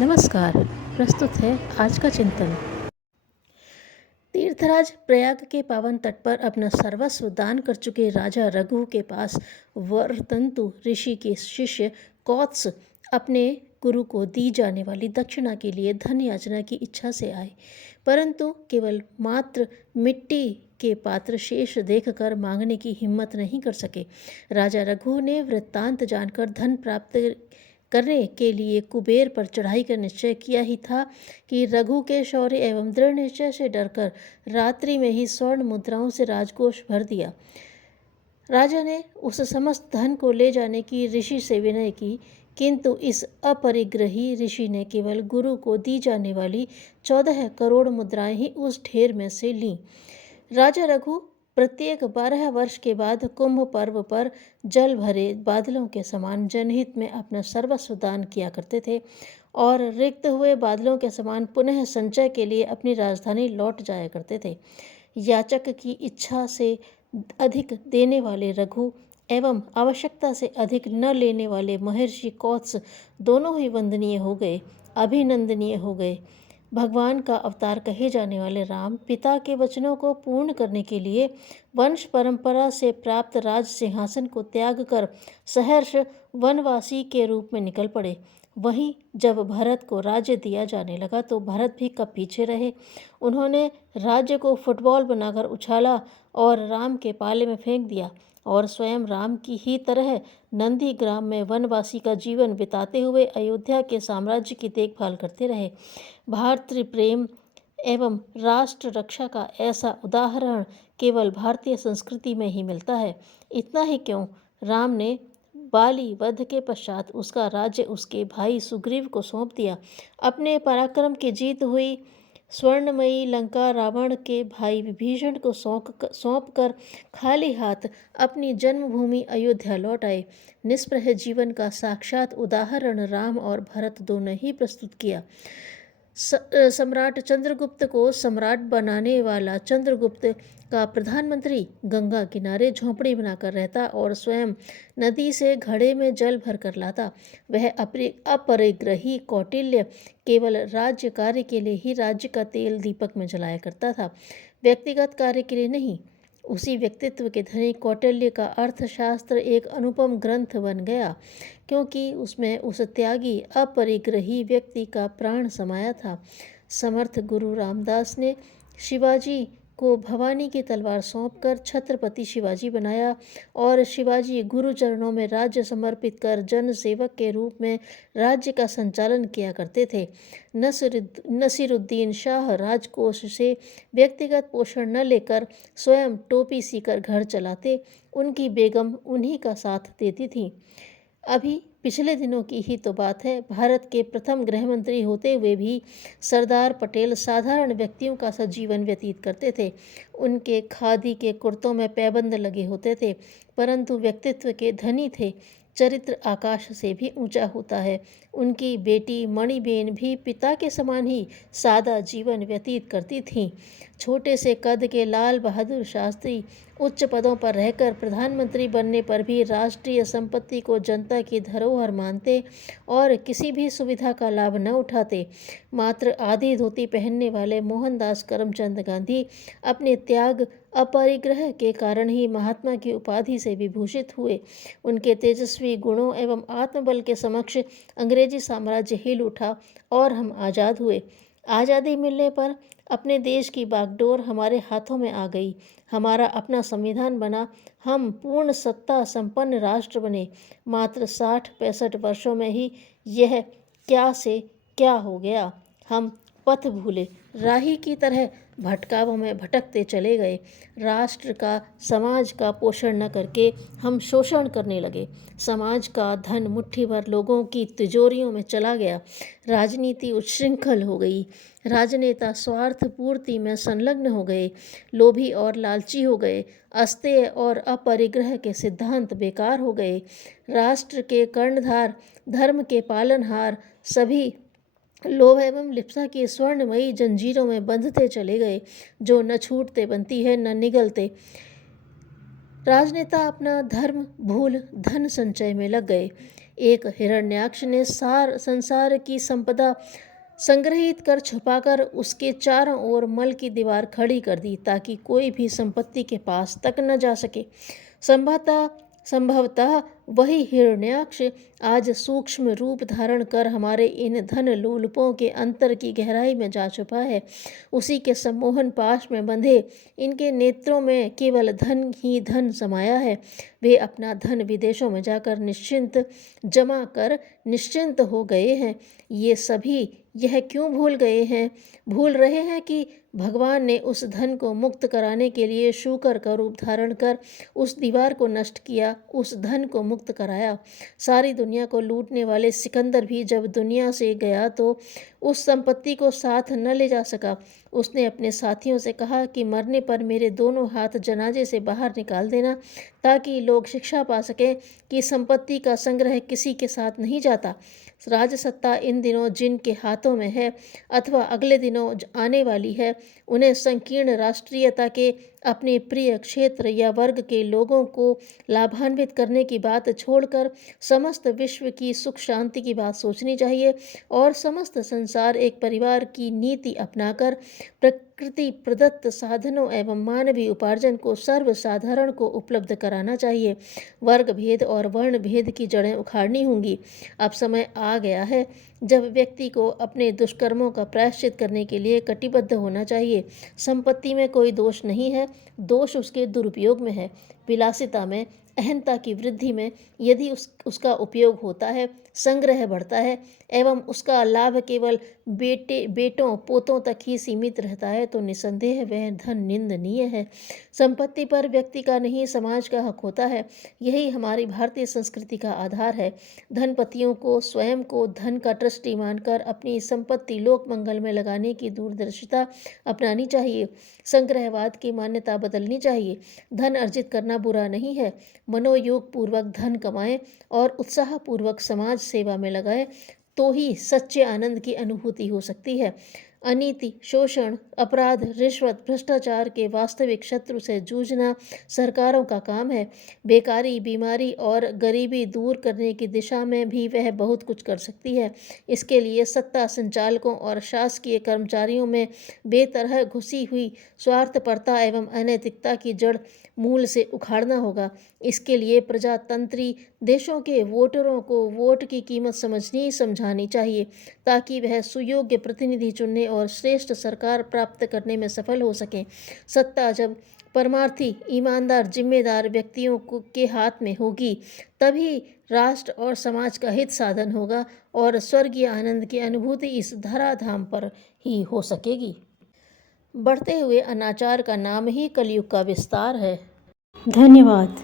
नमस्कार। प्रस्तुत है आज का चिंतन। तीर्थराज प्रयाग के पावन तट पर अपना सर्वस्व दान कर चुके राजा रघु के पास वरतंतु ऋषि के शिष्य कौत्स अपने गुरु को दी जाने वाली दक्षिणा के लिए धन याचना की इच्छा से आए, परंतु केवल मात्र मिट्टी के पात्र शेष देखकर मांगने की हिम्मत नहीं कर सके। राजा रघु ने वृत्तांत जानकर धन प्राप्त करने के लिए कुबेर पर चढ़ाई का निश्चय किया ही था कि रघु के शौर्य एवं दृढ़ निश्चय से डरकर रात्रि में ही स्वर्ण मुद्राओं से राजकोष भर दिया। राजा ने उस समस्त धन को ले जाने की ऋषि से विनय की, किंतु इस अपरिग्रही ऋषि ने केवल गुरु को दी जाने वाली 14 करोड़ मुद्राएं ही उस ढेर में से लीं। राजा रघु प्रत्येक 12 वर्ष के बाद कुंभ पर्व पर जल भरे बादलों के समान जनहित में अपना सर्वस्व दान किया करते थे और रिक्त हुए बादलों के समान पुनः संचय के लिए अपनी राजधानी लौट जाया करते थे। याचक की इच्छा से अधिक देने वाले रघु एवं आवश्यकता से अधिक न लेने वाले महर्षि कौत्स दोनों ही वंदनीय हो गए, अभिनंदनीय हो गए। भगवान का अवतार कहे जाने वाले राम पिता के वचनों को पूर्ण करने के लिए वंश परंपरा से प्राप्त राज सिंहासन को त्याग कर सहर्ष वनवासी के रूप में निकल पड़े। वहीं जब भरत को राज्य दिया जाने लगा तो भरत भी कब पीछे रहे। उन्होंने राज्य को फुटबॉल बनाकर उछाला और राम के पाले में फेंक दिया और स्वयं राम की ही तरह नंदीग्राम में वनवासी का जीवन बिताते हुए अयोध्या के साम्राज्य की देखभाल करते रहे। भारतीय प्रेम एवं राष्ट्र रक्षा का ऐसा उदाहरण केवल भारतीय संस्कृति में ही मिलता है। इतना ही क्यों, राम ने बाली वध के पश्चात उसका राज्य उसके भाई सुग्रीव को सौंप दिया। अपने पराक्रम की जीत हुई स्वर्णमयी लंका रावण के भाई विभीषण को सौंप कर खाली हाथ अपनी जन्मभूमि अयोध्या लौट आए। निष्प्रह जीवन का साक्षात उदाहरण राम और भरत दोनों ही प्रस्तुत किया। सम्राट चंद्रगुप्त को सम्राट बनाने वाला चंद्रगुप्त का प्रधानमंत्री गंगा किनारे झोंपड़ी बनाकर रहता और स्वयं नदी से घड़े में जल भर कर लाता। वह अपरिग्रही कौटिल्य केवल राज्य कार्य के लिए ही राज्य का तेल दीपक में जलाया करता था, व्यक्तिगत कार्य के लिए नहीं। उसी व्यक्तित्व के धनी कौटिल्य का अर्थशास्त्र एक अनुपम ग्रंथ बन गया, क्योंकि उसमें उस त्यागी अपरिग्रही व्यक्ति का प्राण समाया था। समर्थ गुरु रामदास ने शिवाजी को भवानी की तलवार सौंपकर छत्रपति शिवाजी बनाया और शिवाजी गुरु चरणों में राज्य समर्पित कर जन सेवक के रूप में राज्य का संचालन किया करते थे। नसीरुद्दीन शाह राजकोष से व्यक्तिगत पोषण न लेकर स्वयं टोपी सीकर घर चलाते। उनकी बेगम उन्हीं का साथ देती थी। अभी पिछले दिनों की ही तो बात है, भारत के प्रथम गृहमंत्री होते हुए भी सरदार पटेल साधारण व्यक्तियों का सा जीवन व्यतीत करते थे। उनके खादी के कुर्तों में पैबंद लगे होते थे, परंतु व्यक्तित्व के धनी थे। चरित्र आकाश से भी ऊंचा होता है। उनकी बेटी मणिबेन भी पिता के समान ही सादा जीवन व्यतीत करती थीं। छोटे से कद के लाल बहादुर शास्त्री उच्च पदों पर रहकर प्रधानमंत्री बनने पर भी राष्ट्रीय संपत्ति को जनता की धरोहर मानते और किसी भी सुविधा का लाभ न उठाते। मात्र आधी धोती पहनने वाले मोहनदास करमचंद गांधी अपने त्याग अपरिग्रह के कारण ही महात्मा की उपाधि से विभूषित हुए। उनके तेजस्वी गुणों एवं आत्मबल के समक्ष अंग्रेजी साम्राज्य हिल उठा और हम आज़ाद हुए। आज़ादी मिलने पर अपने देश की बागडोर हमारे हाथों में आ गई। हमारा अपना संविधान बना। हम पूर्ण सत्ता संपन्न राष्ट्र बने। मात्र 60-65 वर्षों में ही यह क्या से क्या हो गया। हम पथ भूले राही की तरह भटकावों में भटकते चले गए। राष्ट्र का समाज का पोषण न करके हम शोषण करने लगे। समाज का धन मुट्ठी भर लोगों की तिजोरियों में चला गया। राजनीति उच्छृंखल हो गई। राजनेता स्वार्थ पूर्ति में संलग्न हो गए। लोभी और लालची हो गए। अस्तेय और अपरिग्रह के सिद्धांत बेकार हो गए। राष्ट्र के कर्णधार, धर्म के पालनहार सभी लोभ एवं लिप्सा की स्वर्णमयी जंजीरों में बंधते चले गए, जो न छूटते बनती है न निगलते। राजनेता अपना धर्म भूल धन संचय में लग गए। एक हिरण्याक्ष ने संसार की संपदा संग्रहित कर छुपाकर उसके चारों ओर मल की दीवार खड़ी कर दी ताकि कोई भी संपत्ति के पास तक न जा सके। संभवतः वही हिरण्याक्ष आज सूक्ष्म रूप धारण कर हमारे इन धन लोलुपों के अंतर की गहराई में जा छुपा है। उसी के सम्मोहन पाश में बंधे इनके नेत्रों में केवल धन ही धन समाया है। वे अपना धन विदेशों में जाकर निश्चिंत जमा कर निश्चिंत हो गए हैं। ये सभी यह क्यों भूल रहे हैं कि भगवान ने उस धन को मुक्त कराने के लिए शूकर का रूप धारण कर उस दीवार को नष्ट किया, उस धन को मुक्त कराया। सारी दुनिया को लूटने वाले सिकंदर भी जब दुनिया से गया तो उस संपत्ति को साथ न ले जा सका। उसने अपने साथियों से कहा कि मरने पर मेरे दोनों हाथ जनाजे से बाहर निकाल देना ताकि लोग शिक्षा पा सकें कि संपत्ति का संग्रह किसी के साथ नहीं जाता। राजसत्ता इन दिनों जिनके हाथों में है अथवा अगले दिनों आने वाली है, उन्हें संकीर्ण राष्ट्रीयता के अपने प्रिय क्षेत्र या वर्ग के लोगों को लाभान्वित करने की बात छोड़कर समस्त विश्व की सुख शांति की बात सोचनी चाहिए और समस्त संसार एक परिवार की नीति अपनाकर प्रकृति प्रदत्त साधनों एवं मानवीय उपार्जन को सर्वसाधारण को उपलब्ध कराना चाहिए। वर्ग भेद और वर्ण भेद की जड़ें उखाड़नी होंगी। अब समय आ गया है जब व्यक्ति को अपने दुष्कर्मों का प्रायश्चित करने के लिए कटिबद्ध होना चाहिए। संपत्ति में कोई दोष नहीं है, दोष उसके दुरुपयोग में है, विलासिता में, अहंता की वृद्धि में। यदि उसका उपयोग होता है, संग्रह बढ़ता है एवं उसका लाभ केवल बेटों पोतों तक ही सीमित रहता है तो निसंदेह वह धन निंदनीय है। संपत्ति पर व्यक्ति का नहीं समाज का हक होता है। यही हमारी भारतीय संस्कृति का आधार है। धनपतियों को स्वयं को धन का ट्रस्टी मानकर अपनी संपत्ति लोक मंगल में लगाने की दूरदर्शिता अपनानी चाहिए। संग्रहवाद की मान्यता बदलनी चाहिए। धन अर्जित करना बुरा नहीं है। मनोयोग पूर्वक धन कमाएं और उत्साहपूर्वक समाज सेवा में लगाएं तो ही सच्चे आनंद की अनुभूति हो सकती है। अनीति, शोषण, अपराध, रिश्वत, भ्रष्टाचार के वास्तविक शत्रु से जूझना सरकारों का काम है। बेकारी, बीमारी और गरीबी दूर करने की दिशा में भी वह बहुत कुछ कर सकती है। इसके लिए सत्ता संचालकों और शासकीय कर्मचारियों में बेतरह घुसी हुई स्वार्थपरता एवं अनैतिकता की जड़ मूल से उखाड़ना होगा। इसके लिए प्रजातंत्री देशों के वोटरों को वोट की कीमत समझानी चाहिए ताकि वह सुयोग्य प्रतिनिधि चुनने और श्रेष्ठ सरकार प्राप्त करने में सफल हो सकें। सत्ता जब परमार्थी, ईमानदार, जिम्मेदार व्यक्तियों के हाथ में होगी तभी राष्ट्र और समाज का हित साधन होगा और स्वर्गीय आनंद की अनुभूति इस धराधाम पर ही हो सकेगी। बढ़ते हुए अनाचार का नाम ही कलयुग का विस्तार है। धन्यवाद।